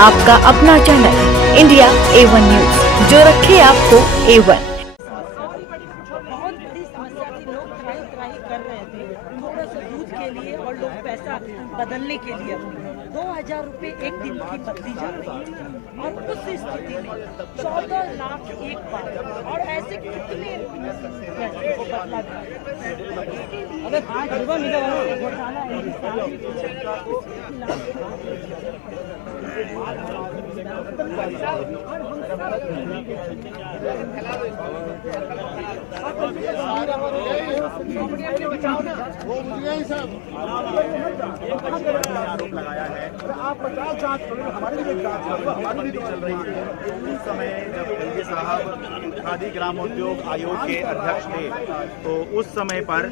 आपका अपना channel India A1 news, जो रखे आपको A1। बहुत बड़ी समस्या थी, लोग त्राही कर रहे थे थोड़ा सा दूध के लिए और लोग पैसा बदलने के लिए 2000 रुपए एक दिन की बदली जा रही है। और उस स्थिति में 14 लाख एक बार, और ऐसे कितने पैसे को बदला आरोप लगाया है। आप 50 जांच करो, हमारी भी जांच करो, हमारी भी चल रही है। उस समय जब एलजी साहब खादी ग्रामोद्योग आयोग के अध्यक्ष थे, तो उस समय पर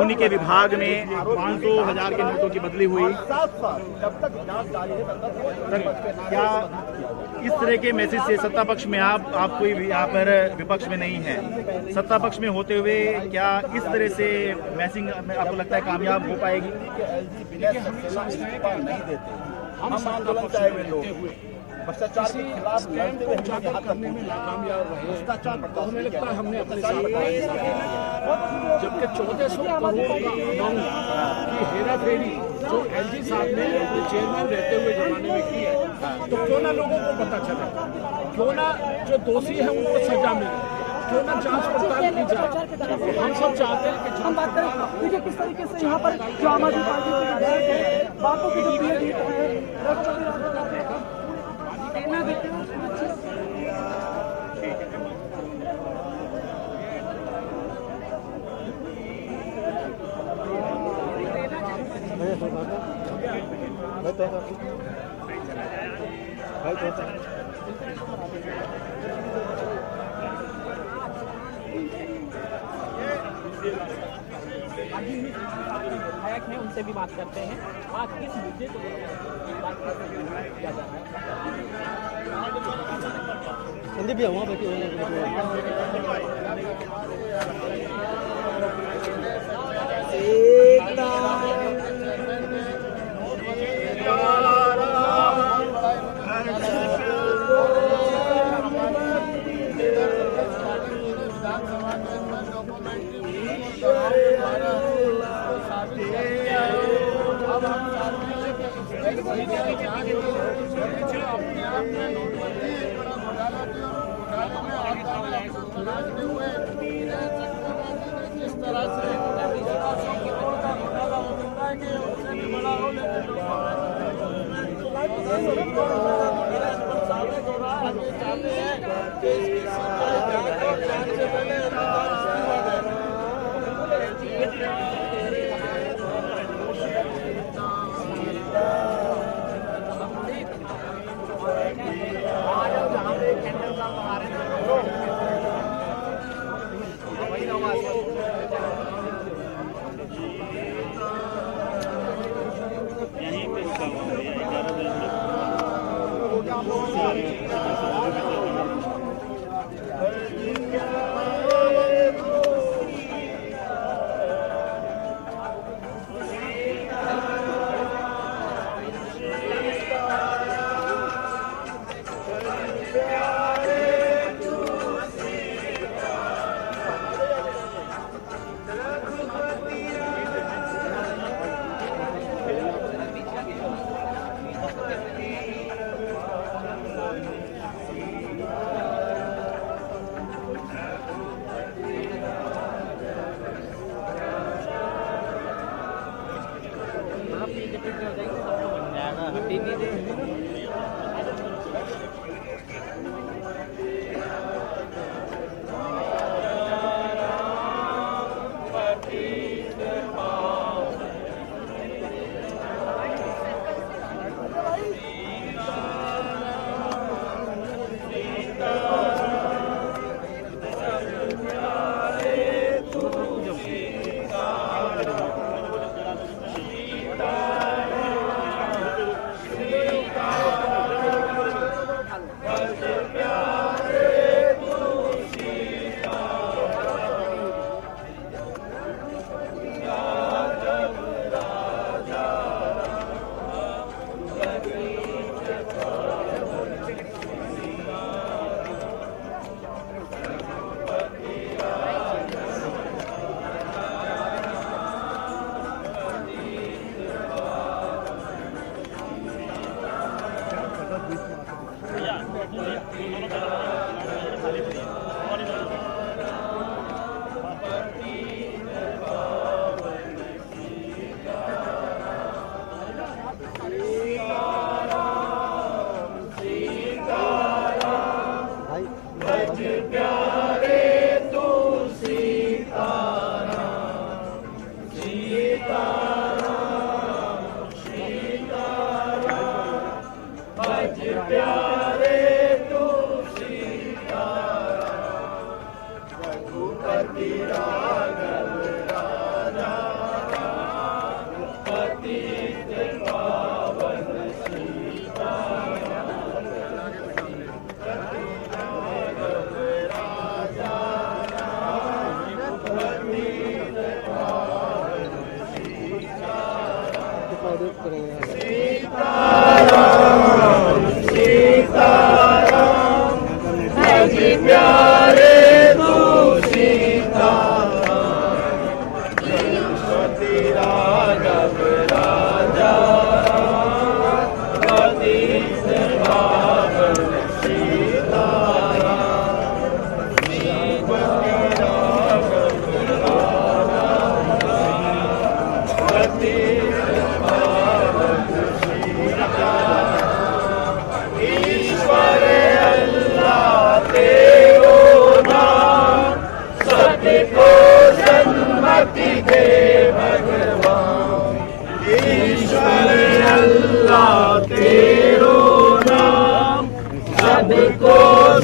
उन्हीं के विभाग में 500,000 के नोटों की बदली हुई। जब तक जांच जारी है तब तक क्या इस तरह के मैसेज से सत्ता पक्ष में आप कोई यहाँ पर विपक्ष में नहीं है, सत्ता पक्ष में होते हुए क्या इस तरह से मैसेजिंग आपको लगता है कामयाब हो पाएगी? नहीं देते हम आंदोलन चाहे हुए लोग भ्रष्टाचार के खिलाफ लड़ते हुए करने में नाकामयाब रहे। भ्रष्टाचार हमें लगता है हमने अपने जबकि 1400 करोड़ का अमाउंट की हेरा फेरी जो एलजी साहब ने चेयरमैन रहते हुए जमाने में की है, तो क्यों ना लोगों को पता चले, क्यों ना जो दोषी है उनको सजा मिले, क्यों ना जांच पड़ताल की जाए। हम सब चाहते हैं कि हम बात करें देखिए किस तरीके से यहाँ पर जो आम आदमी पार्टी के विधायक है, बातों की जो पीएम विधायक हैं उनसे भी बात करते हैं। आज किस मुद्दे को बात किया जा रहा है? भी वहाँ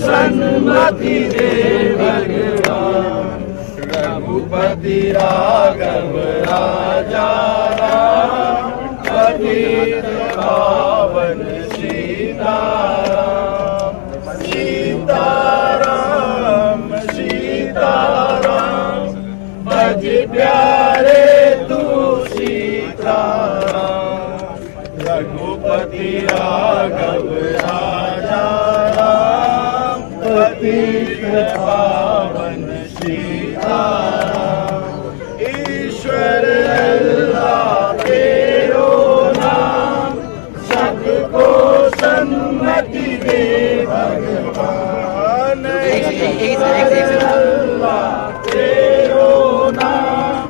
सन्मति दे भगवान। रघुपति राघव राजा राम, पतित पावन सीताराम। सीताराम सीताराम, भज प्यारे तू सीताराम। रघुपति राघव राजा राम, पतित पावन सीताराम। ईश्वर अल्लाह तेरो नाम, सबको सन्मति दे भगवान। ईश्वर अल्लाह तेरो नाम,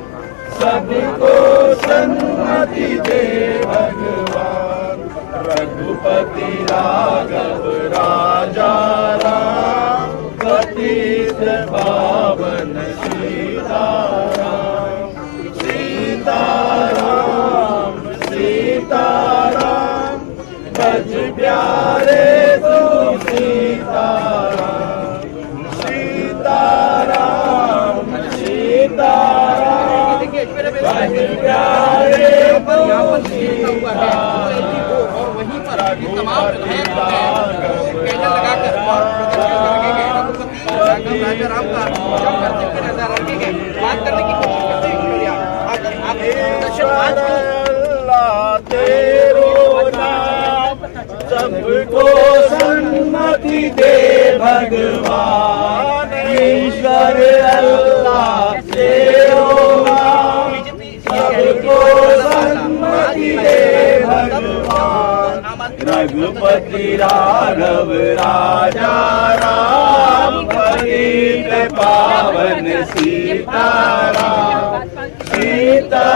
सबको सन्मति दे भगवान। रघुपति राघव राजा राम, पतित पावन सीताराम। सीताराम सीताराम, भज प्यारे तू सीताराम। सीताराम सीताराम, भज प्यारे तू सीताराम। राजा राम का जब करते हुए नजर रखेंगे, बात करने की कोशिश करते हैं। अल्लाह तेरो नाम, सबको सन्मति दे भगवान। ईश्वर अल्लाह तेरो नाम, सबको सन्मति दे भगवान। रघुपति राघव राजा राम, पतित पावन सीताराम।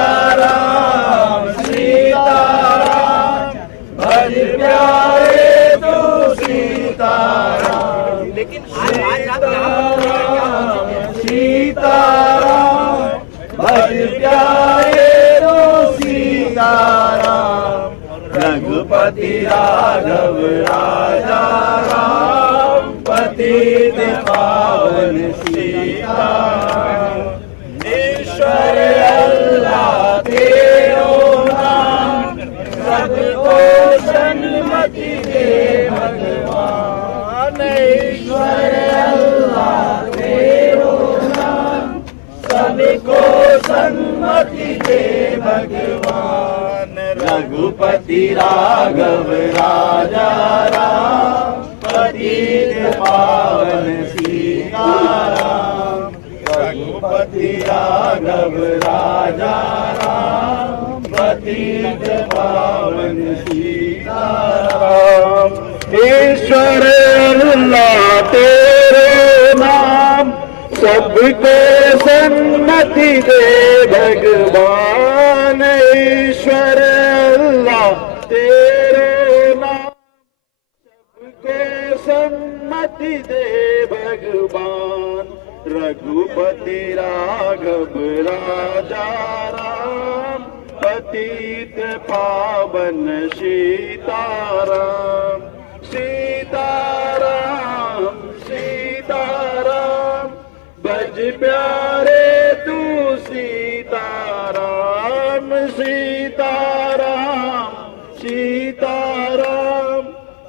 सीताराम सीताराम, भज प्यारे तू सीताराम। लेकिन सीताराम, भज प्यारे तू सीताराम। रघुपति राघव राजा राम, पतित पावन सीताराम। ईश्वर अल्लाह तेरो नाम, सबको सन्मति दे भगवान। ईश्वर अल्लाह तेरो नाम, सबको सन्मति दे भगवान। रघुपति राघव राजा राम, पतित पावन सीताराम। रघुपति राघव राजा राम, पतित पावन सीताराम। ईश्वर अल्लाह तेरो नाम, सबको सन्मति दे भगवान। ईश्वर अल्लाह तेरो नाम, सबको सन्मति दे भगवान। रघुपति राघव राजा राम, पतित पावन सीताराम। सीताराम सीताराम, भज प्यारे तू सीताराम। सीताराम सीताराम,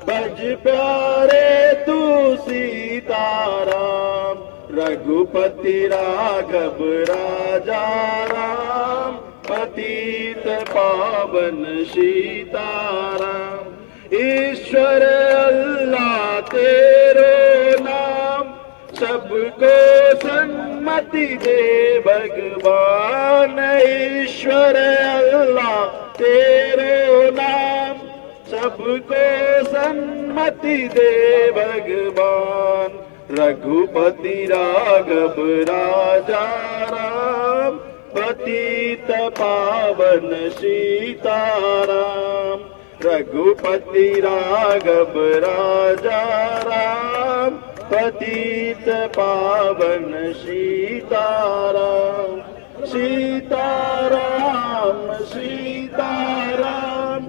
भज प्यारे तू सीताराम। रघुपति राघव राजा राम, पतित पतित पावन सीताराम। ईश्वर अल्लाह तेरो नाम, सबको सन्मति दे भगवान। ईश्वर अल्लाह तेरो नाम, सबको सन्मति दे भगवान। रघुपति राघव राजा राम, पतित पावन सीताराम। रघुपति राघव राजा राम, पतित पावन सीताराम। सीताराम सीताराम,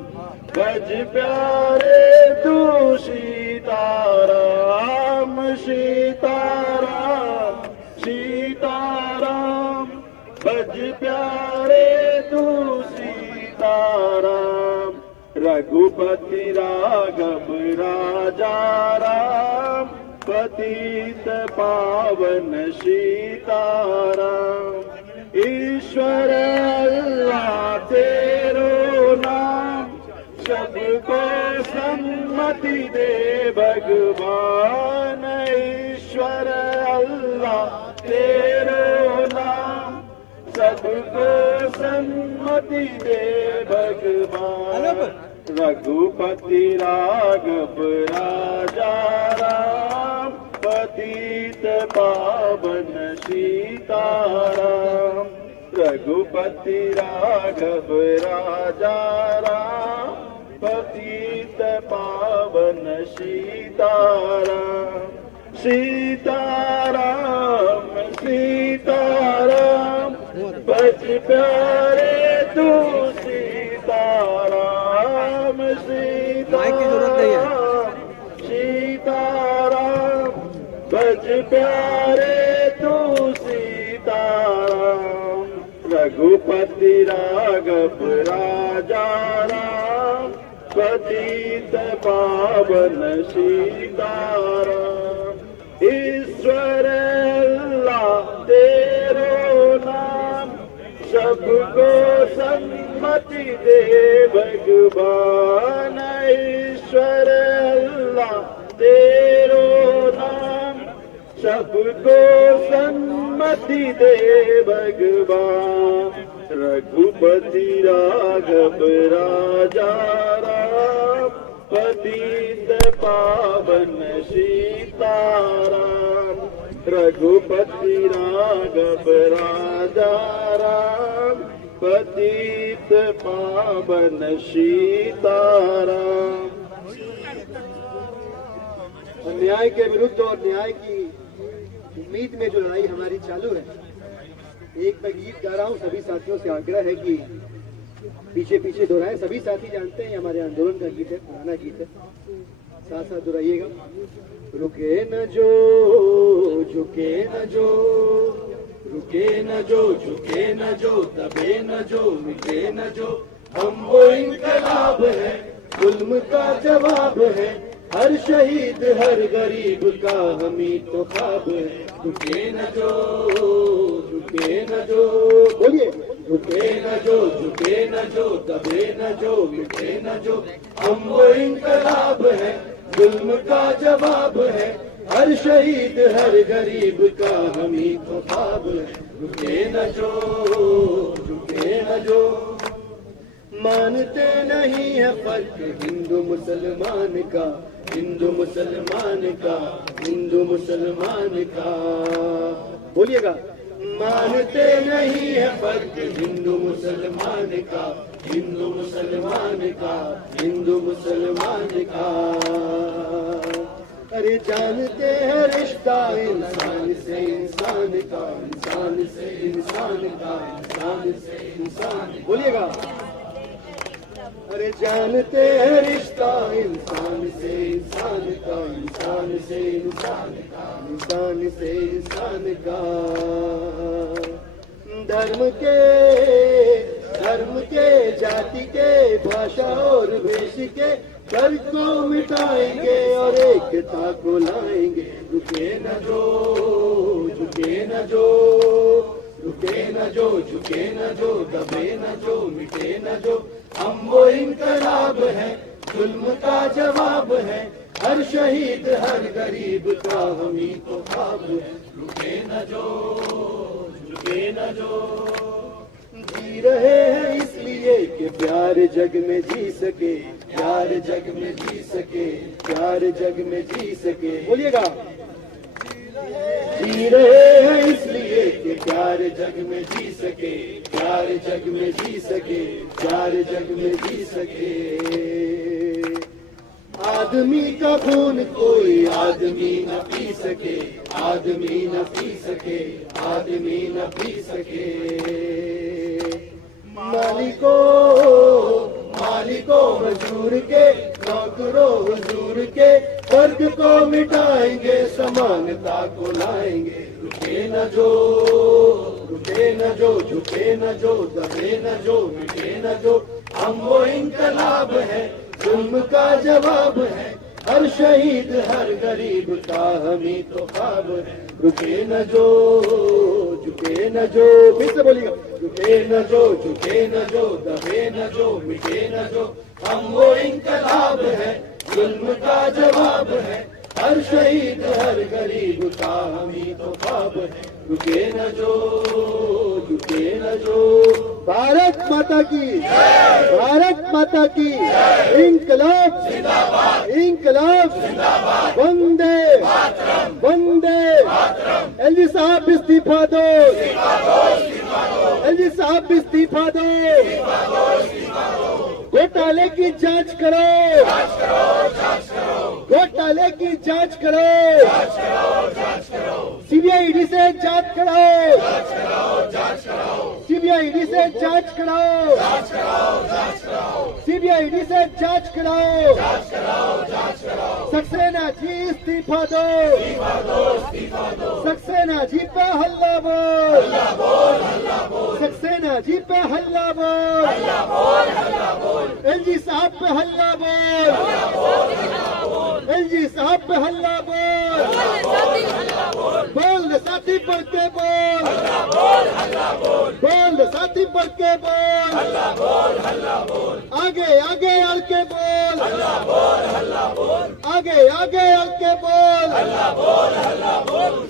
भज प्यारे तू सीताराम। सीताराम सीताराम, भज प्यारे तू सीताराम। रघुपति राघव राजा राम, पतित पावन सीताराम। ईश्वर अल्लाह तेरो नाम, सबको सन्मति दे भगवान। ईश्वर अल्लाह तेरो नाम, सबको सन्मति दे भगवान। रघुपति राघव राजा राम, पतित पावन सीताराम। रघुपति राघव राजा राम, पतित पावन सीताराम। सीताराम सीताराम, भज प्यारे तू सीताराम। सीताराम सीताराम, भज प्यारे तू सीताराम। रघुपति राघव राजा राम, पतित पावन सीताराम। ईश्वर अल्लाह तेरो नाम, सबको सन्मति दे भगवान। ईश्वर अल्लाह तेरो नाम, सबको सन्मति दे भगवान। रघुपति राघव राजा राम, पतित पावन सीताराम। रघुपति राघव राजा राम, पतित पावन सीताराम। अन्याय के विरुद्ध और न्याय की उम्मीद में जो लड़ाई हमारी चालू है, एक मैं गीत गा रहा हूँ। सभी साथियों से आग्रह है कि पीछे पीछे दोहराएं। सभी साथी जानते हैं हमारे आंदोलन का गीत है, पुराना गीत है, साथ साथ दोहराइएगा। रुके न जो झुके न जो, रुके न जो झुके न जो, दबे न जो मिटे न जो, हम वो इनकलाब है, जुल्म का जवाब है। हर शहीद हर गरीब का हमी तो ख्वाब है। झुके न जो झुके न जो, बोलिए। झुके न जो झुके न जो, दबे न जो मिटे न जो, हम वो इनकलाब है, जुल्म का जवाब है। हर शहीद हर गरीब का हमी तो ख्वाब है। झुके न जो झुके न जो, मानते नहीं है फर्क हिंदू मुसलमान का, हिंदू मुसलमान का, हिंदू मुसलमान का। बोलिएगा। मानते नहीं है फर्क हिंदू मुसलमान का, हिंदू मुसलमान का, हिंदू मुसलमान का। अरे जानते हैं रिश्ता इंसान से इंसान का, इंसान से इंसान का, इंसान से इंसान। बोलिएगा। अरे जानते हैं रिश्ता इंसान से इंसान का, इंसान से इंसान का, इंसान से इंसान का। धर्म के जाति के भाषा और वेश के कर को मिटाएंगे और एकता को लाएंगे। रुके न जो झुके न जो, रुके न न जो, झुके न जो, दबे न जो, मिटे न जो, हम वो इनकलाब है, जुल्म का जवाब है, हर शहीद हर गरीब का हम ही तो ख्वाब है, रुके न जो, झुके न जो। जी रहे हैं इसलिए कि प्यार जग में जी सके, प्यार जग में जी सके, प्यार जग में जी सके। बोलिएगा। जी रहे हैं इसलिए कि प्यार जग में जी सके, प्यार जग में जी सके, प्यार जग में जी सके। आदमी का खून कोई आदमी न पी सके, आदमी न पी सके, आदमी न पी सके। मालिको मालिको मजदूर के, नौकरों हुजूर के, वर्ग को मिटाएंगे, समानता को लाएंगे। रुके न जो, रुके न जो, झुके न जो, दबे न जो, मिटे न जो, हम वो इनकलाब है, जुल्म का जवाब है, हर शहीद हर गरीब का हम ही तो ख्वाब है। रुके न जो, झुके न जो, फिर से बोलिएगा। रुके न जो, झुके न जो, दबे न जो, मिटे न जो, हम वो इनकलाब है, जुल्म का जवाब है, हर शहीद हर गरीब का हम ही तो ख्वाब है। रुके न जो, झुके न जो। भारत माता की, भारत माता की, इंकलाब जिंदाबाद, इंकलाब जिंदाबाद, वंदे वंदे। एलजी साहब इस्तीफा दो, एलजी साहब इस्तीफा दो, घोटाले की जांच करो, घोटाले की जांच करो, सीबीआई ईडी से जांच करो, सीबीआई ईडी से जांच करो, सीबीआई ईडी से जांच करो, सक्सेना जी इस्तीफा दो, सक्सेना जी पे हल्ला बोल, सक्सेना जी पे हल्ला बोल, एलजी साहब पे हल्ला बोल, एलजी साहब पे हल्ला बोल, बोल साथी बढ़ के बोल, बोल साथी बढ़ के बोल, आगे आगे अड़ के बोल, आगे आगे अड़ के बोल,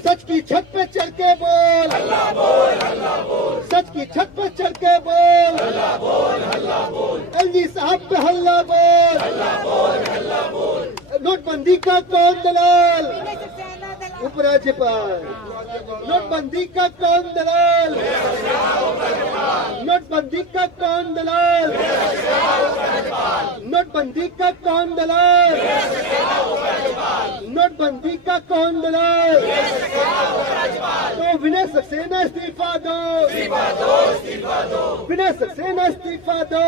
सच की छत पे चढ़ के बोल, सच की छत पे चढ़ के बोल, एलजी साहब पे हल्ला बोल, नोटबंदी का कौन दलाल, उपराज्यपाल, नोटबंदी का कौन दलाल, नोटबंदी का कौन दलाल, नोटबंदी का कौन दलाल, नोटबंदी का कौन दलाल। तो विनय सक्सेना इस्तीफा दो, विनय सक्सेना इस्तीफा दो,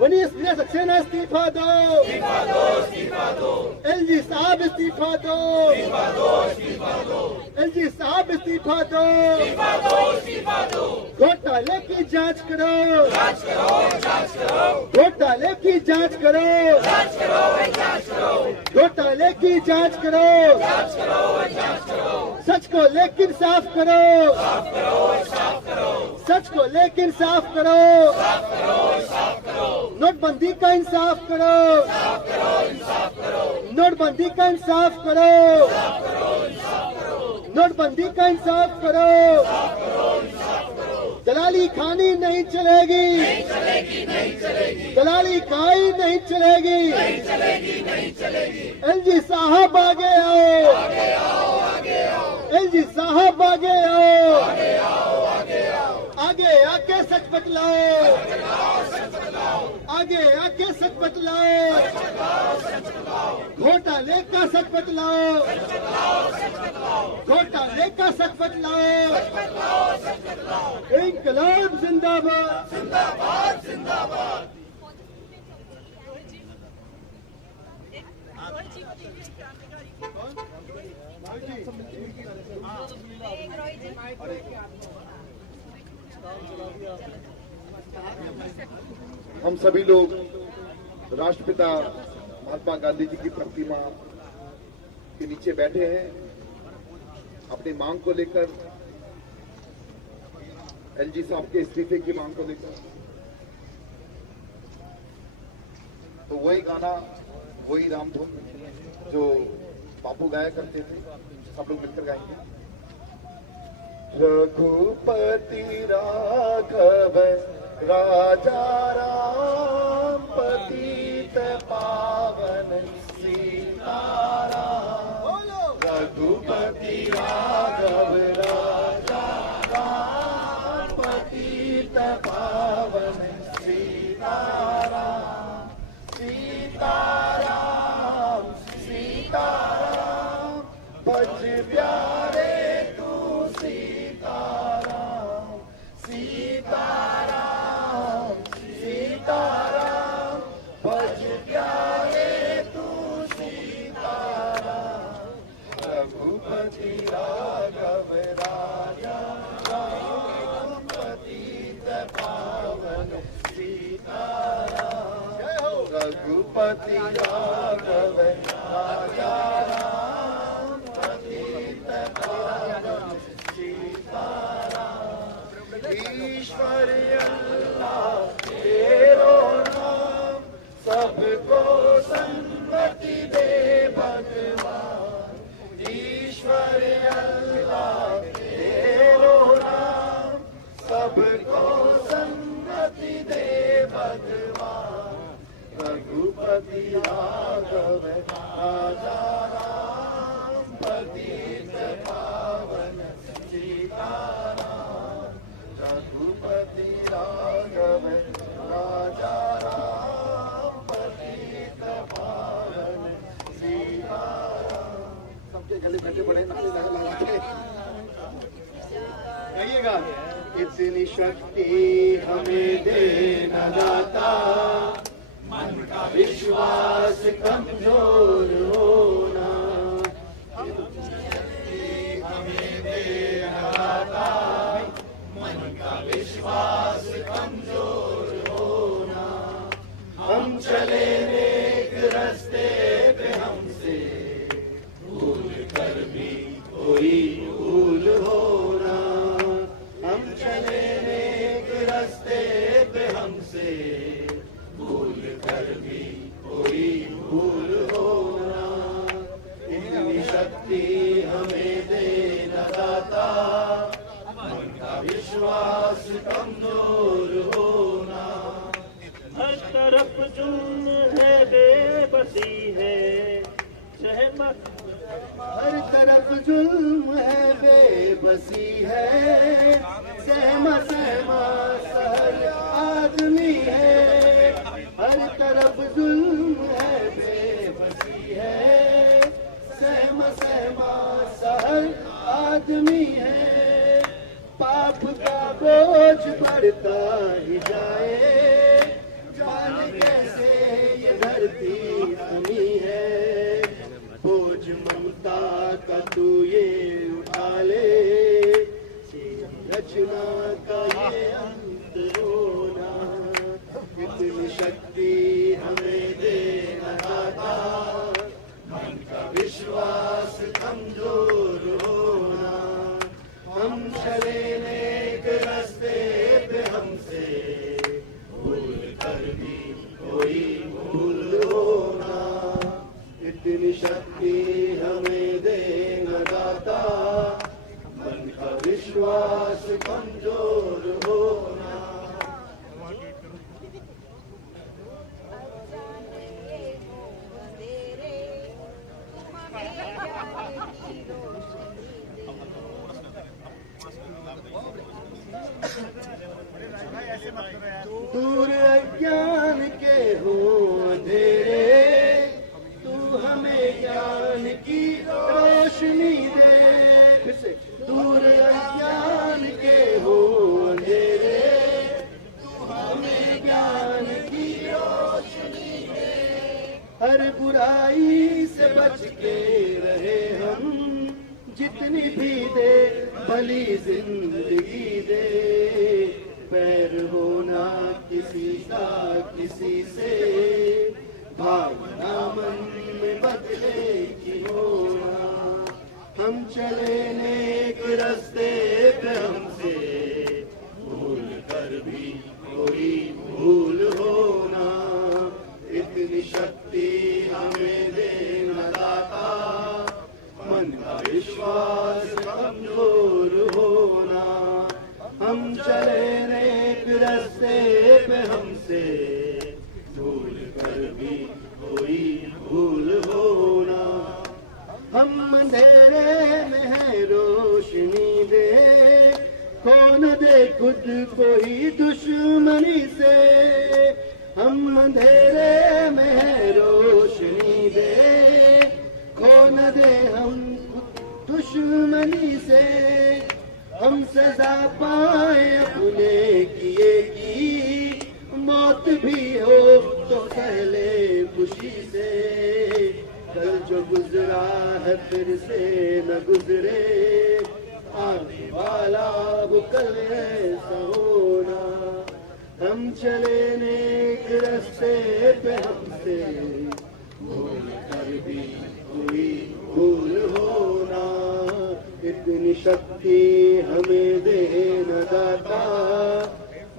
विनय सक्सेना इस्तीफा दो, एलजी साहब इस्तीफा दो, एलजी साहब इस्तीफा दो, घोटाले की जांच करो, घोटाले की जांच करो, घोटाले की जांच करो, सच को लेकिन साफ करो, सच को लेकिन साफ करो, नोटबंदी का इंसाफ करो, नोटबंदी का इंसाफ करो, नोटबंदी का इंसाफ करो, दलाली खानी नहीं चलेगी, दलाली खाई नहीं चलेगी, एलजी साहब आगे आओ, एलजी साहब आगे आओ, आगे आके सच बतलाओ, आगे आके सच बतलाओ, घोटाले का सच बतलाओ, घोटाले का सच बतलाओ, इंकलाब जिंदाबाद, जिंदाबाद जिंदाबाद। हम सभी लोग राष्ट्रपिता महात्मा गांधी जी की प्रतिमा के नीचे बैठे हैं, अपनी मांग को लेकर एलजी साहब के इस्तीफे की मांग को लेकर। तो वही गाना, वही रामधुन जो बापू गाया करते थे, सब लोग मिलकर गाएंगे। रघुपति राघव राजा राम, पतित पावन सीताराम। रघुपति राघव राजा राम, पतित पावन सीताराम। सीताराम सीताराम, भज प्यारे तू सीताराम। सीताराम सीताराम, भज प्यारे तू सीताराम। रघुपति राघव राजा राम, पतित पावन सीताराम। रघुपति राघव राजा राम, पतित पावन सीताराम। ईश्वर अल्लाह तेरो नाम, सबको सन्मति दे भगवान। ईश्वर अल्लाह तेरो नाम, सबको सन्मति दे भगवान। रघुपति राघव राजा राम, पतित पावन सीताराम। रघुपति राघव राजा राम, पतित पावन सीताराम। सबके गले बैठे बड़े नारे लगा गाइएगा। इतनी शक्ति हमें देना दाता, मन का विश्वास कमजोर होना। हमें देना दाता, मन का विश्वास कमजोर होना। हम चले नेक रास्ते पे, हमसे भूल कर भी कोई भूल होना। हम चले नेक रास्ते पे, हमसे भूल कर भी कोई भूल होना। इतनी शक्ति हमें देना दाता, मन का विश्वास कमजोर होना। हर तरफ जुल्म है, बेबसी है, सहमत। हर तरफ जुल्म है, बेबसी है, सहमा सहमा सहर आदमी है। हर तरफ जुल्म है, बेबसी है, सहमा सहमा सहर आदमी है। पाप का बोझ बढ़ता ही जाए, जान कैसे ये धरती थमी है। बोझ ममता का तू ये उठा ले, रचना का ये अंत होना। इतनी शक्ति हमें देना दाता, मन का विश्वास कमजोर होना। हम चले नेक रास्ते पे, हमसे भूल कर भी कोई भूल होना। इतनी शक्ति हमें देना दाता, मन का विश्वास कमजोर होना। दूर अज्ञान के हो अंधेरे, तू हमें ज्ञान की रोशनी दे। दूर अज्ञान के हो अंधेरे, तू हमें ज्ञान की रोशनी दे। हर बुराई से बच के रहे हम, जितनी भी दे भली जिंदगी दे। पैर होना किसी का किसी से, भावना मन में बदले की होना। हम चले नेक रास्ते पे, हमसे कोई दुश्मनी से, हम अंधेरे में रोशनी दे, खो न दे हम दुश्मनी से, हम सजा पाए अपने किए की, मौत भी हो तो पहले खुशी से, कल जो गुजरा है फिर से न गुजरे, आने वाला वो कल ऐसा होना, हम चले नेक रास्ते पे हमसे, भूल कर भी कोई भूल होना, इतनी शक्ति हमें दे न दाता,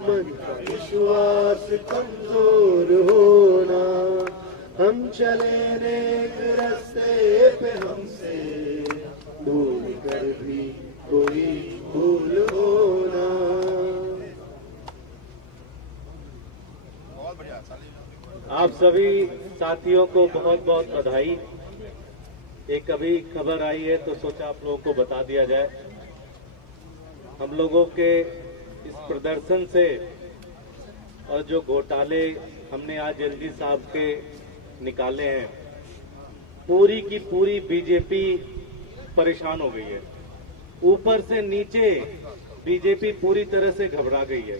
मन का विश्वास कमजोर होना, हम चले नेक रास्ते पे हमसे, भूल कर भी कोई भूल होना। आप सभी साथियों को बहुत बहुत बधाई। एक अभी खबर आई है तो सोचा आप लोगों को बता दिया जाए। हम लोगों के इस प्रदर्शन से और जो घोटाले हमने आज एलजी साहब के निकाले हैं, पूरी की पूरी बीजेपी परेशान हो गई है। ऊपर से नीचे बीजेपी पूरी तरह से घबरा गई है।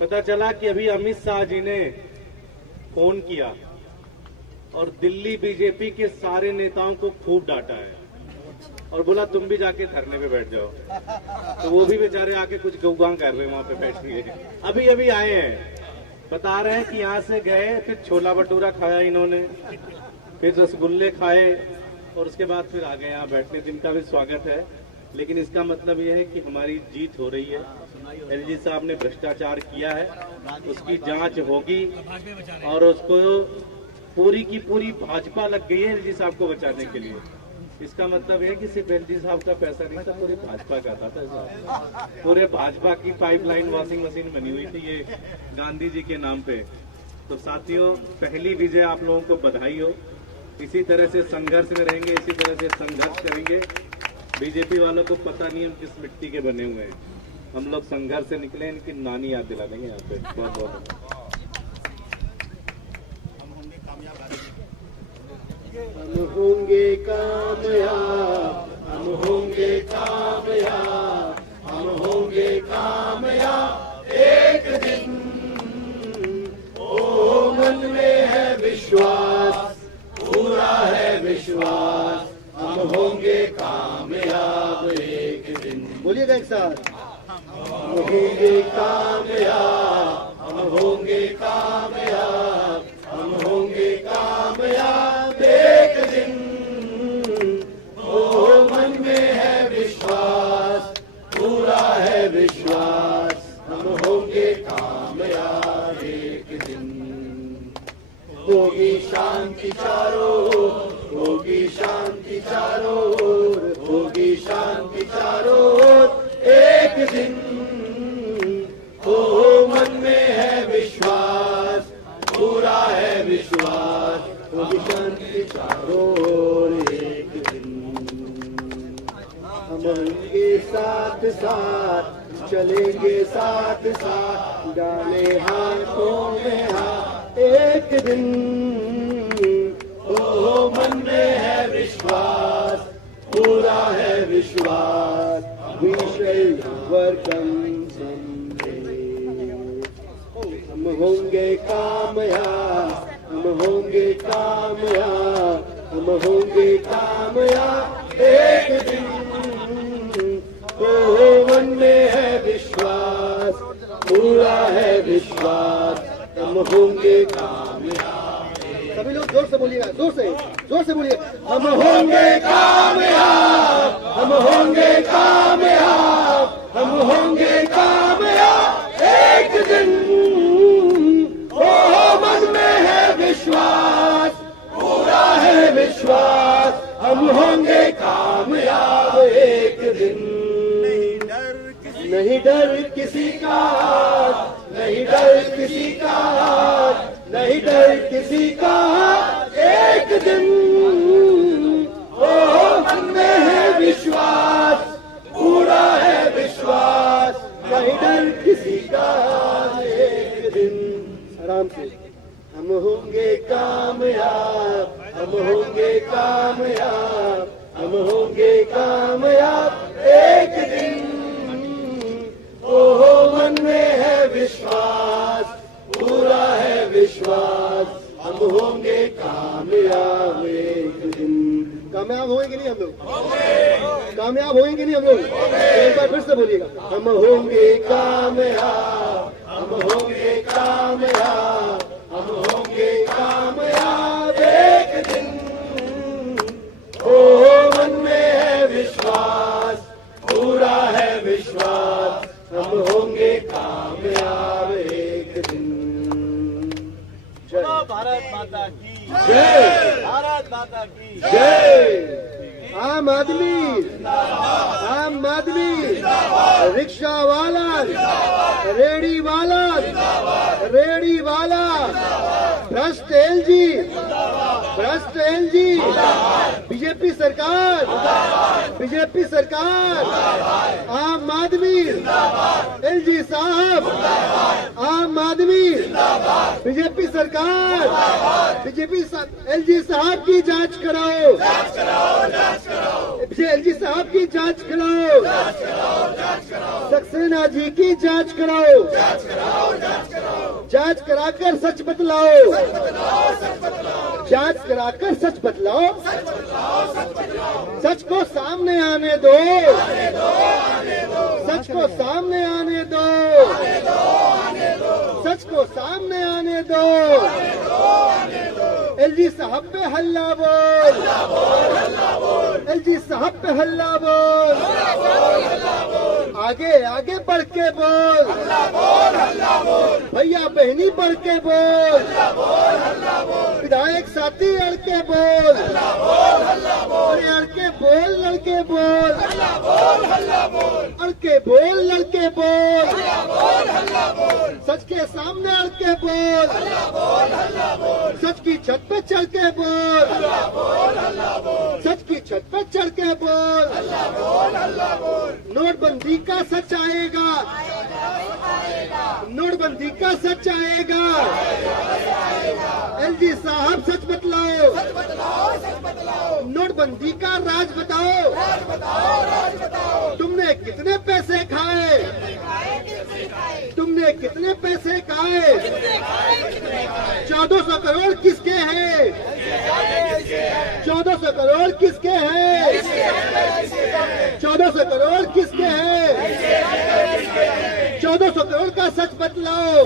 पता चला कि अभी अमित शाह जी ने फोन किया और दिल्ली बीजेपी के सारे नेताओं को खूब डांटा है और बोला तुम भी जाके धरने पे बैठ जाओ। तो वो भी बेचारे आके कुछ गौगां कर रहे हैं वहां पे बैठ के। अभी अभी आए हैं, बता रहे हैं कि यहाँ से गए, फिर छोला भटूरा खाया इन्होंने, फिर रसगुल्ले खाए और उसके बाद फिर आ गए यहाँ बैठने। जिनका भी स्वागत है, लेकिन इसका मतलब यह है कि हमारी जीत हो रही है। एलजी साहब ने भ्रष्टाचार किया है, उसकी जांच होगी और उसको पूरी की पूरी भाजपा लग गई है एलजी साहब को बचाने के लिए। इसका मतलब है कि सिर्फ एलजी साहब का पैसा नहीं था, पूरी भाजपा का था पैसा। पूरे भाजपा की पाइपलाइन वॉशिंग मशीन बनी हुई थी ये गांधी जी के नाम पे। तो साथियों, पहली विजय आप लोगों को बधाई हो। इसी तरह से संघर्ष में रहेंगे, इसी तरह से संघर्ष करेंगे। बीजेपी वालों को पता नहीं हम किस मिट्टी के बने हुए हैं। हम लोग संघर्ष से निकले, इनकी नानी याद दिला देंगे यहाँ पे। बहुत बहुत हम होंगे कामयाब, हम होंगे कामयाब, हम होंगे कामयाब एक दिन। ओ मन में है विश्वास, पूरा है विश्वास, हम होंगे कामयाब एक दिन। बोलिएगा एक साथ, हम होंगे कामयाब, हम होंगे कामयाब, हम होंगे कामयाब एक दिन। ओ मन में है विश्वास, पूरा है विश्वास, हम होंगे कामयाब एक दिन। होगी शांति चारों ओर, होगी शांति चारों ओर, होगी शांति चारों ओर एक दिन। ओ मन में है विश्वास, पूरा है विश्वास, होगी शांति चारों ओर एक दिन। हम होंगे साथ साथ, चलेंगे साथ साथ, डाले हाथों में हाथ एक दिन। ओ मन में है विश्वास, पूरा है विश्वास, we shall overcome someday। हम होंगे कामयाब, हम होंगे कामयाब, हम होंगे कामयाब एक दिन। ओ मन में है विश्वास, पूरा है विश्वास, हम होंगे कामयाब। सभी लोग जोर से बोलिएगा, जोर से बोलिए। हम होंगे कामयाब, हम होंगे कामयाब, हम होंगे कामयाब एक दिन। ओ मन में है विश्वास, पूरा है विश्वास, हम होंगे कामयाब एक दिन। नहीं डर किसी का, नहीं डर किसी का, नहीं डर किसी का एक दिन। ओ मन में है विश्वास, पूरा है विश्वास, नहीं डर से। हम होंगे कामयाब, हम होंगे कामयाब, हम होंगे कामयाब एक दिन। ओहो मन में है विश्वास, पूरा है विश्वास, हम होंगे कामयाब एक दिन। कामयाब होंगे नहीं हम लोग? कामयाब होंगे नहीं हम लोग? एक बार फिर से बोलिएगा, हम होंगे कामयाब, हम होंगे कामयाब, हम होंगे कामयाब एक दिन। ओहो मन में है विश्वास, पूरा है विश्वास, हम होंगे कामयाब एक दिन। भारत माता की जय, भारत माता की जय। आम आदमी, आम आदमी, रिक्शा वाला, रेडी वाला, रेडी वाला, भ्रष्ट एलजी, भ्रष्ट एलजी, बीजेपी सरकार, बीजेपी सरकार, आम आदमी, एलजी साहब, आम आदमी, बीजेपी सरकार, बीजेपी एलजी साहब की जांच कराओ, एलजी साहब की जांच कराओ, सक्सेना जी की जांच कराओ, जांच कराकर सच बतलाओ, जांच कराकर सच बतलाओ, सच को सामने आने दो, सच को सामने आने दो, सच को सामने आने दो। एलजी साहब पे हल्ला बोल, एलजी साहब पे हल्ला बोल, आगे आगे बढ़ के बोल, भैया बहनी बढ़ के बोल, विधायक साथी अड़ के बोल, अरे अड़ के बोल, लड़के बोल, अड़ के बोल, लड़के बोल, सच के सामने अड़ के बोल, सच की छत पे चढ़ के बोल, सच की छत पे चढ़ के बोल, नोटबंदी का सच आएगा, नोटबंदी का सच आएगा, एलजी साहब सच बतलाओ, नोटबंदी का राज बताओ, तुमने कितने पैसे खाए, तुमने कितने पैसे खाए, 1400 करोड़ किसके हैं, 1400 करोड़ किसके हैं, 1400 करोड़ किसके हैं, 1400 करोड़ का सच बतलाओ,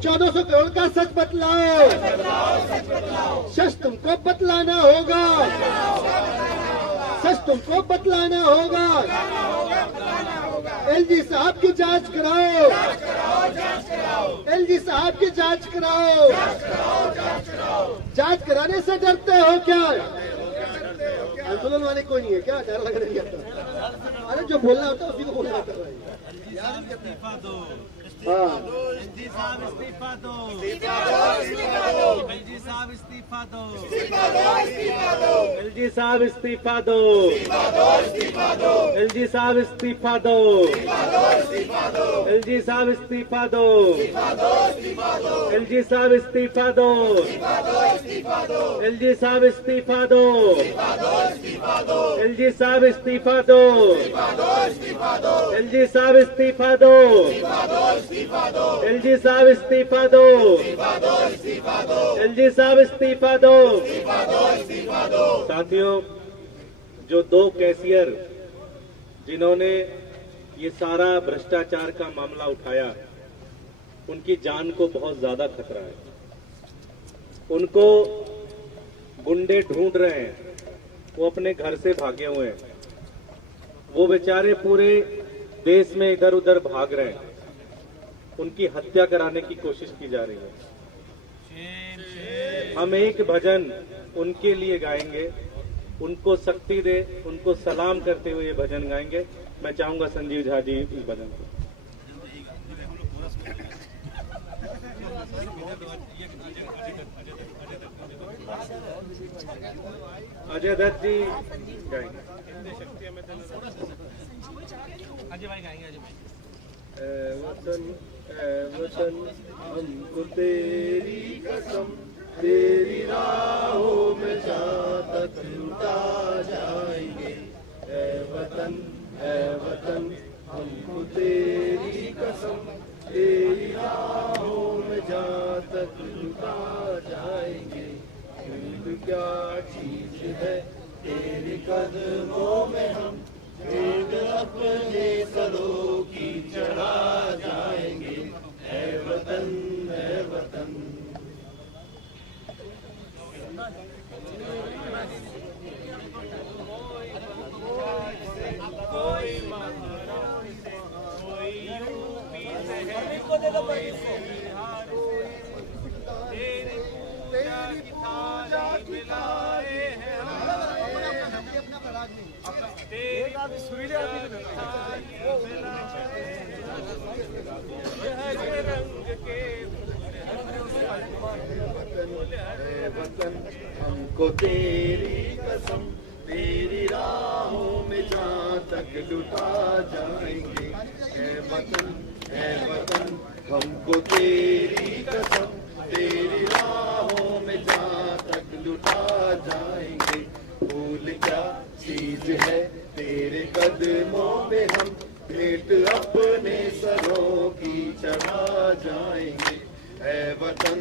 1400 करोड़ का सच बतलाओ, सच तुमको बतलाना होगा, सच तुमको बतलाना होगा। एलजी साहब की जांच कराओ, एलजी साहब की जांच कराओ, जांच कराने से डरते हो क्या? आंदोलन वाले कोई नहीं है क्या? डर लग रही है? अरे जो बोलना होता है उसी को बोलना होता है। इस्तीफा दो, हाँ, एलजी साहब इस्तीफा दो, एलजी साहब इस्तीफा दो, एलजी साहब इस्तीफा दो, एलजी साहब इस्तीफा दो, एलजी साहब इस्तीफा दो, एलजी साहब इस्तीफा दो, एलजी साहब इस्तीफा दो, एलजी साहब इस्तीफा दो, एलजी साहब इस्तीफा दो, एलजी साहब इस्तीफा दो, एलजी साहब इस्तीफा दो। साथियों, जो दो कैशियर जिन्होंने ये सारा भ्रष्टाचार का मामला उठाया, उनकी जान को बहुत ज्यादा खतरा है। उनको गुंडे ढूंढ रहे हैं, वो अपने घर से भागे हुए हैं, वो बेचारे पूरे देश में इधर उधर भाग रहे हैं, उनकी हत्या कराने की कोशिश की जा रही है। हम एक भजन उनके लिए गाएंगे, उनको शक्ति दे, उनको सलाम करते हुए ये भजन गाएंगे। मैं चाहूंगा संजीव झा जी इस भजन को। अजय दत्त जी गाएंगे। अजय भाई गाएंगे। अजय भाई वतन ऐ वतन हमको तेरी कसम, तेरी राहों में जहाँ तक लुटा जाएंगे। ऐ वतन हमको तेरी कसम, तेरी राहों में जहाँ तक लुटा जाएंगे। दिल क्या चीज है तेरे कदमों में हम, भेंट अपने सरों की चढ़ा जाएंगे। ऐ वतन वतन हमको तेरी कसम, तेरी राहों में जहाँ तक लुटा जाएंगे। ऐ वतन हमको तेरी कसम, तेरी राहों में जहाँ तक लुटा जाएंगे। फूल क्या चीज है तेरे कदमों पे हम, भेंट अपने सरों की चढ़ा जाएंगे। ऐ वतन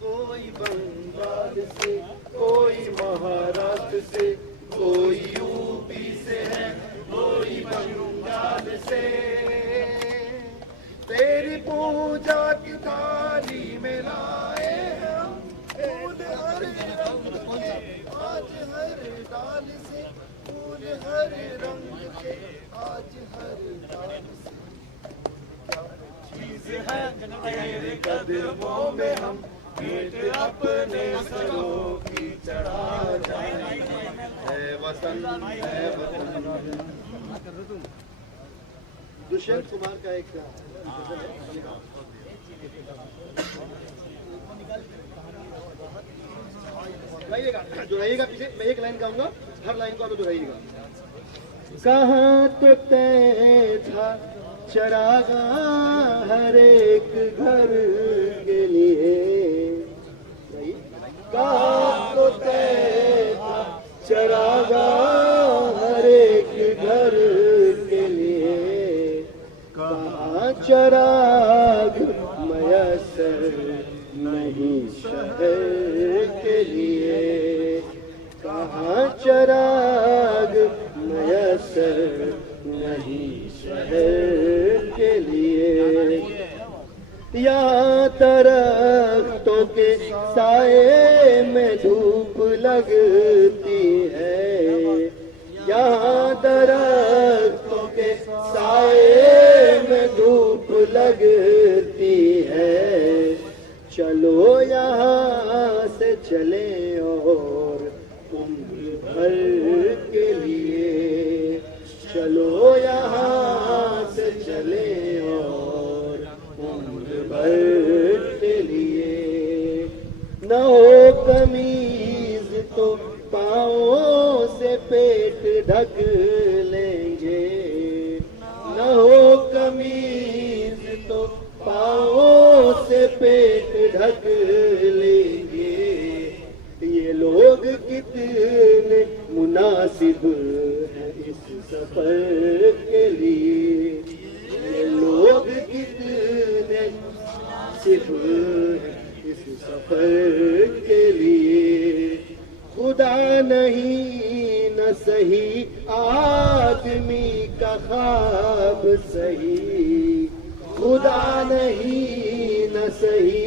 कोई बंगाल से, कोई महाराष्ट्र से, कोई यूपी से है, कोई बंगाल से। तेरी पूजा की थाली में लाए हम फूल हर रंग के, आज हर डाल से फूल हर रंग के, आज हर डाल से। चीज है तेरे कदमों में हम, भेंट अपने सरों की चढ़ा जाएंगे। ऐ वतन दुष्यंत कुमार का एक दोहराइएगा पीछे, मैं एक लाइन गाऊंगा, हर लाइन को आप दोहराइएगा। कहाँ तो तय था चरागा हर एक घर के लिए, कहाँ तो तय था चरागा हर एक घर के लिए। कहाँ चराग मयसर नहीं शहर के लिए, कहाँ चराग मयसर नहीं शहर के लिए। यहाँ दरख्तों के साए में धूप लगती है, यहाँ दरख्तों के साए में धूप लगती है। चलो यहाँ से चले और उम्र भर के लिए, चलो यहाँ से चले और उम्र भर के लिए। न हो कमीज तो पाँवों से पेट ढक लेंगे, न हो कमीज तो पाँवों से पेट ढक लेंगे। ये लोग कितने मुनासिब हैं इस सफर के लिए, ये लोग कितने मुनासिब हैं इस सफर के लिए। खुदा नहीं न सही आदमी का ख्वाब सही, खुदा नहीं न सही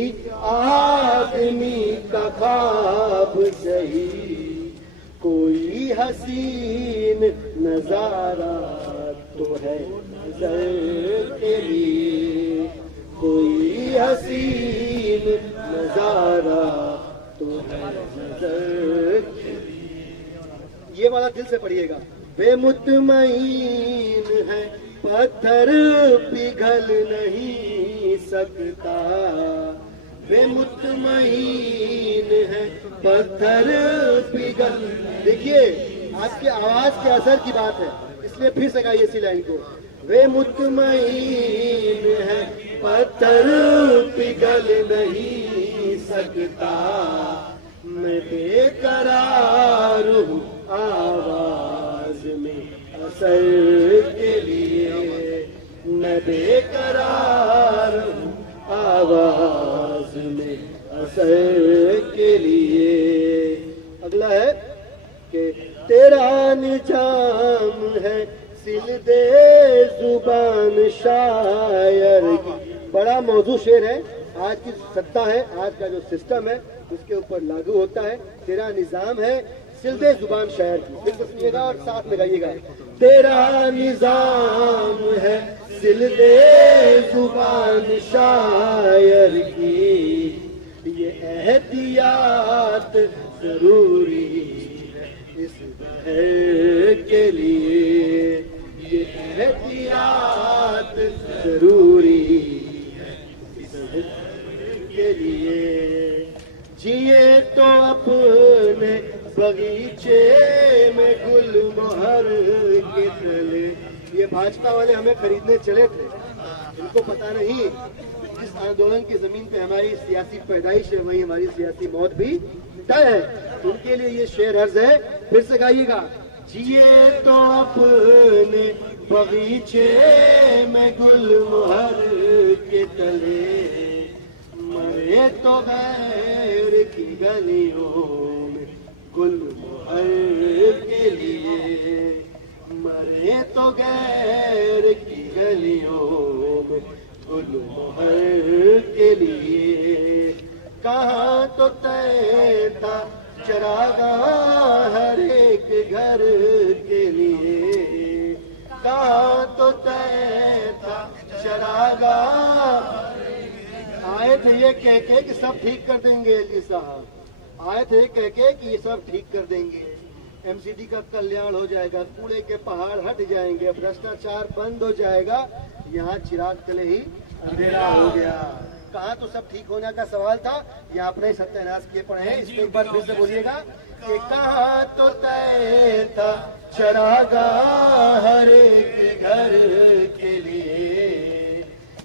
आदमी का ख्वाब सही। कोई हसीन नजारा तो है नजर के लिए, कोई हसीन नजारा तो है नजर के लिए। ये वाला दिल से पढ़िएगा। बेमुतमईन है पत्थर पिघल नहीं सकता, बेमुतमईन है पत्थर पिघल। देखिए आपकी आवाज के असर की बात है, इसलिए फिर से गाइए इसी लाइन को। वे मुतमईन है पत्थर पिघल नहीं सकता। मैं बेकरार हूँ आवाज में असर के लिए, मैं बेकरार हूँ आवाज में असर के लिए। अगला है कि तेरा निजाम है सिल दे जुबान शायर की। बड़ा मौजू शेर है, आज की सत्ता है, आज का जो सिस्टम है उसके ऊपर लागू होता है। तेरा निजाम है सिल दे जुबान शायर की। फिर तो सुनिएगा और साथ में गाइएगा। तेरा निजाम है सिल दे जुबान शायर की, ये एहतियात जरूरी है इस दहर के लिए, ये एहतियात जरूरी है इस दहर के लिए। जिए तो अपने बगीचे में गुल मोहर के तले। ये भाजपा वाले हमें खरीदने चले थे, इनको पता नहीं जिस आंदोलन की जमीन पे हमारी सियासी पैदाइश है वही हमारी सियासी मौत भी तय है। उनके लिए ये शेर अर्ज है, फिर से गाइएगा। जिए तो अपने बगीचे में गुल मोहर के तले, मरे तो गैर की गलियों में गुल मोहर के लिए, मरे तो गैर की गलियों में गुल मोहर के लिए। कहाँ तो तय था चरागा हर एक घर के लिए, कहाँ तो तय था चरागा। आए थे ये कह के कि सब ठीक कर देंगे, एलजी साहब आए थे कह के कि ये सब ठीक कर देंगे, एमसीडी का कल्याण हो जाएगा, कूड़े के पहाड़ हट जाएंगे, भ्रष्टाचार बंद हो जाएगा। यहाँ चिराग तले ही अंधेरा हो गया। कहाँ तो सब ठीक होने का सवाल था, यहाँ अपने ही सत्यानाश किए पड़े हैं। इसको एक बार फिर से बोलिएगा कि कहाँ तो तय था चरागा हर एक घर के लिए,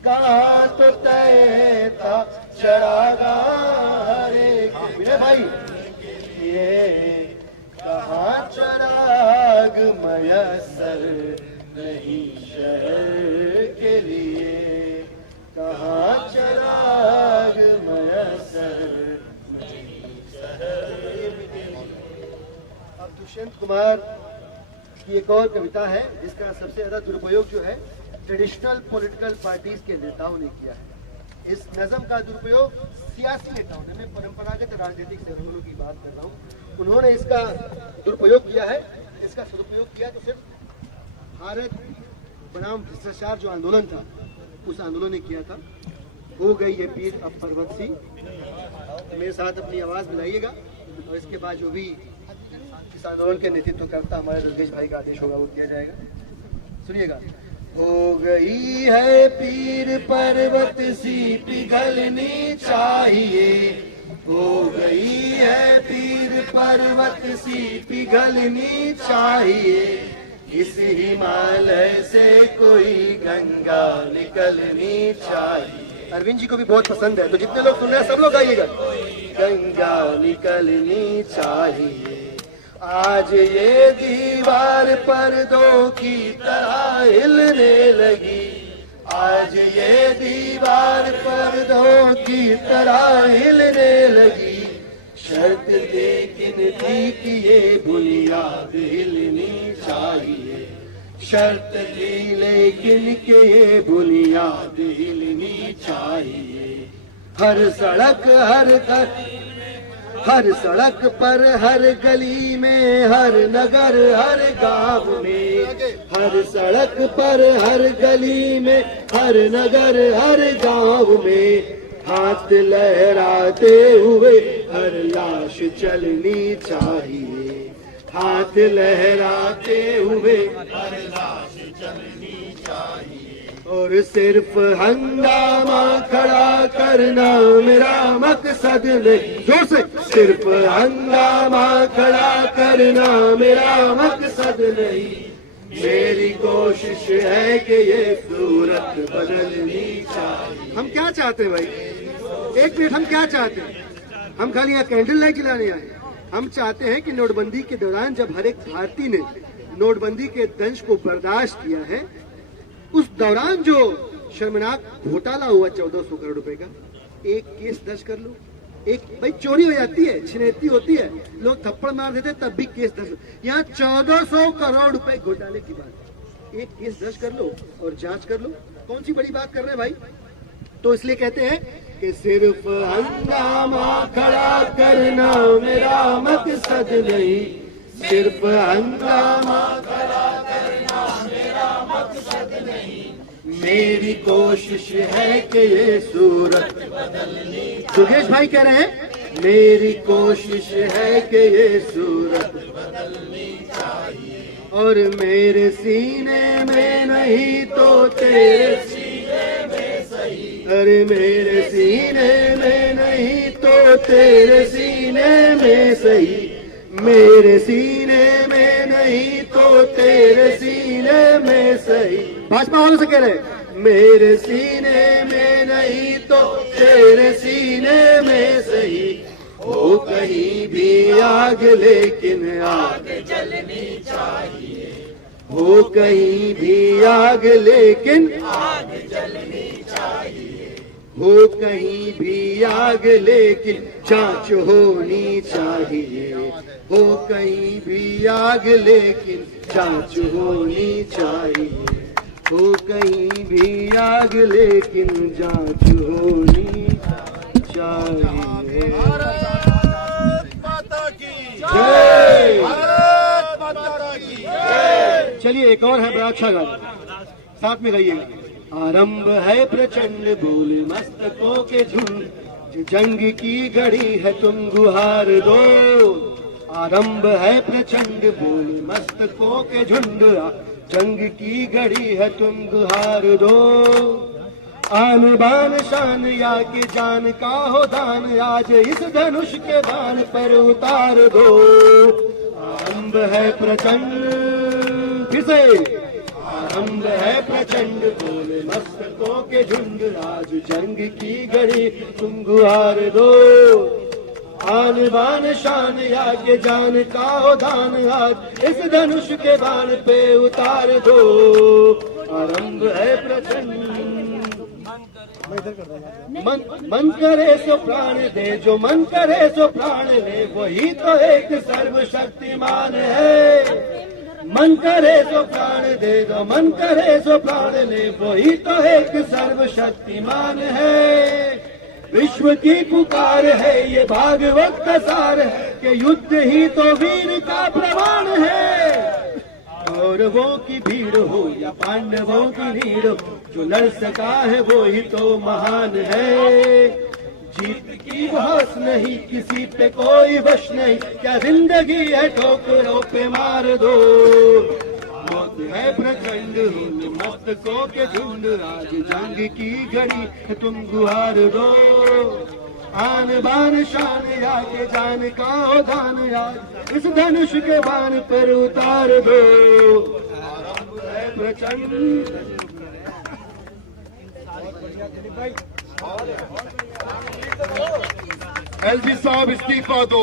कहाँ तो तय था चरागा हर एक। मेरे भाई ये कहाँ चराग मयसर नहीं शहर के लिए, कहाँ चराग मयसर नहीं शहर। अब दुष्यंत कुमार की एक और कविता है जिसका सबसे ज्यादा दुरुपयोग जो है ट्रेडिशनल पॉलिटिकल पार्टीज के नेताओं ने किया है। इस नज़म का दुरुपयोग सियासी नेताओं ने, मैं परंपरागत राजनीतिक नेताओं की बात कर रहा हूँ, उन्होंने इसका दुरुपयोग किया है। इसका सदुपयोग किया तो सिर्फ भारत बनाम भ्रष्टाचार जो आंदोलन था उस आंदोलन ने किया था। हो गई ये पीर अब पर्वत सी। मेरे साथ अपनी आवाज मिलाइएगा और इसके बाद जो भी इस आंदोलन के नेतृत्व करता हमारे दुर्गेश भाई का आदेश होगा वो किया जाएगा। सुनिएगा। हो गई है पीर पर्वत सी पिघलनी चाहिए, हो गई है पीर पर्वत सी पिघलनी चाहिए, इस हिमालय से कोई गंगा निकलनी चाहिए। अरविंद जी को भी बहुत पसंद है, तो जितने लोग सुन रहे हैं सब लोग गाइएगा। गंगा निकलनी चाहिए, आज ये दीवार पर्दों की तरह हिलने लगी, आज ये दीवार पर्दों की तरह हिलने लगी, शर्त लेकिन थी कि ये बुनियाद हिलनी चाहिए, शर्त थी लेकिन कि ये बुनियाद हिलनी चाहिए। हर सड़क हर घर, हर सड़क पर हर गली में, हर नगर हर गांव में, हर सड़क पर हर गली में, हर नगर हर गांव में, हाथ लहराते हुए हर लाश चलनी चाहिए, हाथ लहराते हुए हर लाश चलनी चाहिए। और सिर्फ हंगामा खड़ा करना मेरा मकसद नहीं, जोर से, सिर्फ हंगामा खड़ा करना मेरा मकसद नहीं, मेरी कोशिश है कि ये सूरत बदलनी चाहिए। हम क्या चाहते हैं भाई, एक मिनट, हम क्या चाहते हैं? हम खाली यहाँ कैंडल लाइट जलाने आए? हम चाहते हैं कि नोटबंदी के दौरान जब हर एक भारतीय ने नोटबंदी के दंश को बर्दाश्त किया है, उस दौरान जो शर्मनाक घोटाला हुआ 1400 करोड़ रुपए का, एक केस दर्ज कर लो। एक भाई चोरी हो जाती है, छिनैती होती है, लोग थप्पड़ मार देते तब भी केस दर्ज। यहाँ 1400 करोड़ रुपए घोटाले की बात, एक केस दर्ज कर लो और जांच कर लो। कौन सी बड़ी बात कर रहे हैं भाई? तो इसलिए कहते हैं कि सिर्फ हंगामा खड़ा करना मेरा मकसद नहीं, सिर्फ हंगामा खड़ा करना मेरा मकसद नहीं, मेरी कोशिश है कि ये सूरत बदलनी। सुगेश भाई कह रहे हैं मेरी कोशिश है कि ये सूरत बदलनी चाहिए, और मेरे सीने में नहीं तो तेरे सीने में सही, अरे मेरे सीने में नहीं तो तेरे सीने में सही, मेरे सीने में नहीं तो तेरे सीने में सही। भाजपा वालों से कह रहे मेरे सीने में नहीं तो तेरे सीने में सही, हो कहीं भी आग लेकिन आग जलनी चाहिए, हो कहीं भी आग लेकिन आग जलनी चाहिए, हो कहीं भी आग लेकिन जांच होनी चाहिए, हो कहीं भी आग लेकिन जांच होनी चाहिए, हो कहीं भी आग लेकिन जांच होनी चाहिए। भारत माता की जय, भारत माता की जय। चलिए एक और है बड़ा अच्छा गाना, साथ में गाइएगा। आरंभ है प्रचंड बोले मस्तकों के झुंड, जंग की घड़ी है तुम गुहार दो, आरंभ है प्रचंड बोले मस्तकों के झुंड, जंग की घड़ी है तुम गुहार दो, आन बान शान या के जान का हो दान, आज इस धनुष के बाण पर उतार दो, आरंभ है प्रचंड, फिर से आरंभ है प्रचंड बोले मस्तकों के झुंड, आज जंग की घड़ी तुम गुहार दो, आन बान शान या के जान का हो दान, आज इस धनुष के बाण पे उतार दो, आरंभ है प्रचंड। मन करे सो प्राण दे, जो मन करे सो प्राण ले, वही तो एक सर्वशक्तिमान है, मन करे सो प्राण दे, जो मन करे सो प्राण ले, वही तो एक सर्वशक्तिमान है, विश्व की पुकार है ये भागवत का सार है, कि युद्ध ही तो वीर का प्रमाण है, कौरवों की भीड़ हो या पांडवों की भीड़ हो, जो लड़ सका है वो ही तो महान है, जीत की बहस नहीं किसी पे कोई वश नहीं, क्या जिंदगी है ठोकरों पे मार दो, मौत है प्रचंड मस्तकों के झुंड, आज जंग की घड़ी तुम गुहार दो, आन बान शान या के जान का हो दान, आज इस धनुष के बाण पर उतार दो, आरंभ है प्रचंड। एलजी साहब इस्तीफा दो।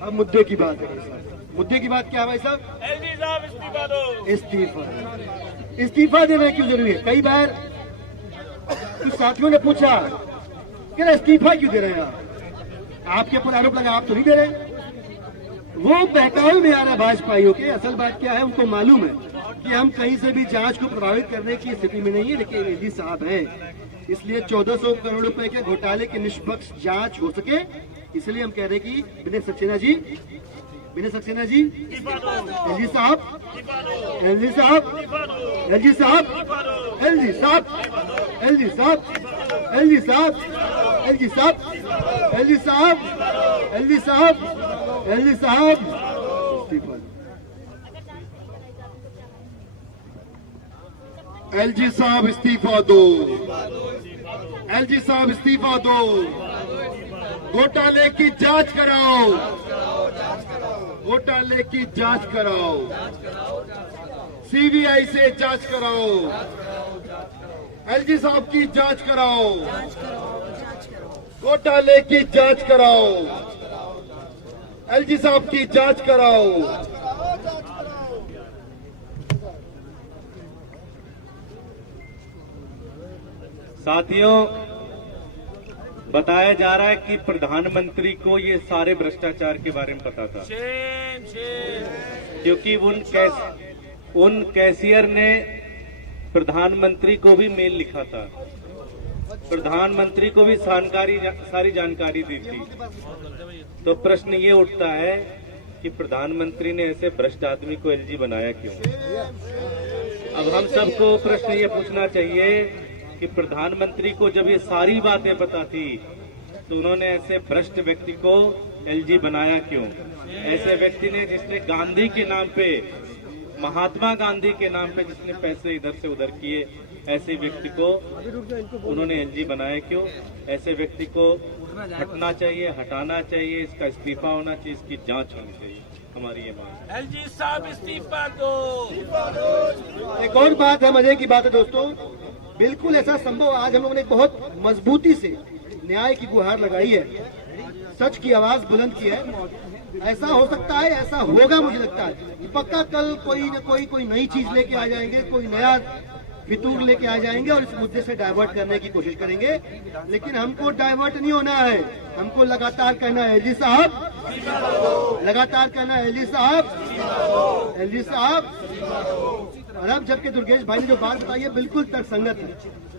अब मुद्दे की बात है, मुद्दे की बात क्या है भाई साहब? एलजी साहब इस्तीफा दो। इस्तीफा देना क्यों जरूरी है? कई बार कुछ साथियों ने पूछा कि इस्तीफा क्यों दे रहे हैं आपके ऊपर आरोप लगा, आप तो नहीं दे रहे। वो बहकावे में आ रहा है भाजपाइयों के। असल बात क्या है, उनको मालूम है कि हम कहीं से भी जांच को प्रभावित करने की स्थिति में नहीं है, लेकिन एलजी साहब हैं, इसलिए 1400 करोड़ रुपए के घोटाले की निष्पक्ष जांच हो सके, इसलिए हम कह रहे हैं कि विनय सक्सेना जी, विनय सक्सेना जी, एलजी साहब, एलजी साहब, एलजी साहब, एलजी साहब, एलजी साहब, एलजी साहब, एलजी साहब, एलजी साहब, एलजी साहब, एलजी साहब, एलजी साहब इस्तीफा दो। एलजी साहब इस्तीफा दो। घोटाले की जांच कराओ, घोटाले की जांच कराओ, सीबीआई से जांच कराओ, एलजी साहब की जांच कराओ, घोटाले की जांच कराओ, एलजी साहब की जांच कराओ। साथियों, बताया जा रहा है कि प्रधानमंत्री को ये सारे भ्रष्टाचार के बारे में पता था, क्योंकि उन कैशियर ने प्रधानमंत्री को भी मेल लिखा था, प्रधानमंत्री को भी सारी जानकारी दी थी। तो प्रश्न ये उठता है कि प्रधानमंत्री ने ऐसे भ्रष्ट आदमी को एलजी बनाया क्यों? अब हम सबको प्रश्न ये पूछना चाहिए कि प्रधानमंत्री को जब ये सारी बातें पता थी तो उन्होंने ऐसे भ्रष्ट व्यक्ति को एलजी बनाया क्यों? ऐसे व्यक्ति ने जिसने गांधी के नाम पे, महात्मा गांधी के नाम पे जिसने पैसे इधर से उधर किए, ऐसे व्यक्ति को उन्होंने एलजी बनाया क्यों? ऐसे व्यक्ति को हटना चाहिए, हटाना चाहिए, इसका इस्तीफा होना चाहिए, इसकी जांच होनी चाहिए, हमारी ये मांग। एलजी साहब इस्तीफा दो। एक और बात है, मजे की बात है दोस्तों, बिल्कुल ऐसा संभव, आज हम लोगों ने बहुत मजबूती से न्याय की गुहार लगाई है, सच की आवाज बुलंद की है। ऐसा हो सकता है, ऐसा होगा, मुझे लगता है पक्का कल कोई न कोई नई चीज लेके आ जाएंगे, कोई नया फितूर लेके आ जाएंगे और इस मुद्दे से डाइवर्ट करने की कोशिश करेंगे। लेकिन हमको डाइवर्ट नहीं होना है, हमको लगातार कहना है एलजी साहब, लगातार कहना है एलजी साहब, एलजी साहब। और अब जबकि दुर्गेश भाई ने जो बात बताई है बिल्कुल तर्कसंगत है।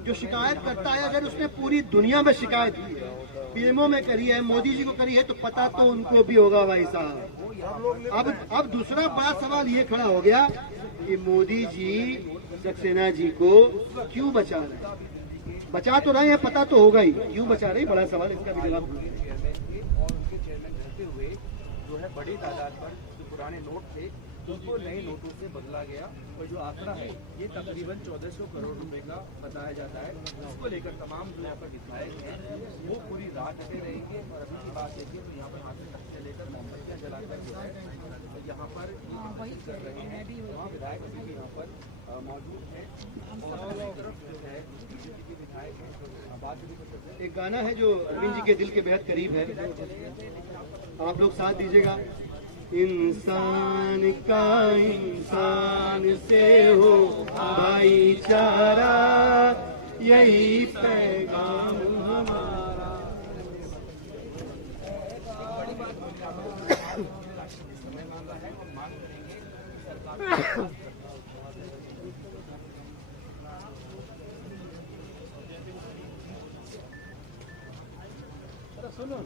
जो शिकायत करता है, अगर उसने पूरी दुनिया में शिकायत की है, पीएमओ में करी है, मोदी जी को करी है, तो पता तो उनको भी होगा भाई साहब। अब दूसरा बड़ा सवाल ये खड़ा हो गया कि मोदी जी सक्सेना जी को क्यों बचा रहे? बचा तो रहे हैं, पता तो होगा ही, क्यों बचा रहे? बड़ा सवाल, इसका भी जवाब। जो है बड़ी तादाद पर जो पुराने नोट थे उनको नए नोटों से बदला गया और जो आंकड़ा है ये तकरीबन 1400 करोड़ रुपए का बताया जाता है। इसको लेकर तमाम जो यहाँ पर विधायक हैं वो पूरी रात से रहेंगे। और अभी की बात देखिए तो यहाँ पर हाथ में से लेकर मोमबत्तियाँ जलाकर जो है यहाँ पर कर रहे हैं। वहाँ विधायक अभी भी यहाँ पर मौजूद है और एक तरफ जो है बीजेपी के विधायक हैं। बात भी कर सकते हैं, एक गाना है जो अरविंद जी के दिल के बेहद करीब है, आप लोग साथ दीजिएगा। इंसान का इंसान से हो भाईचारा, यही पैगाम हमारा। सुनो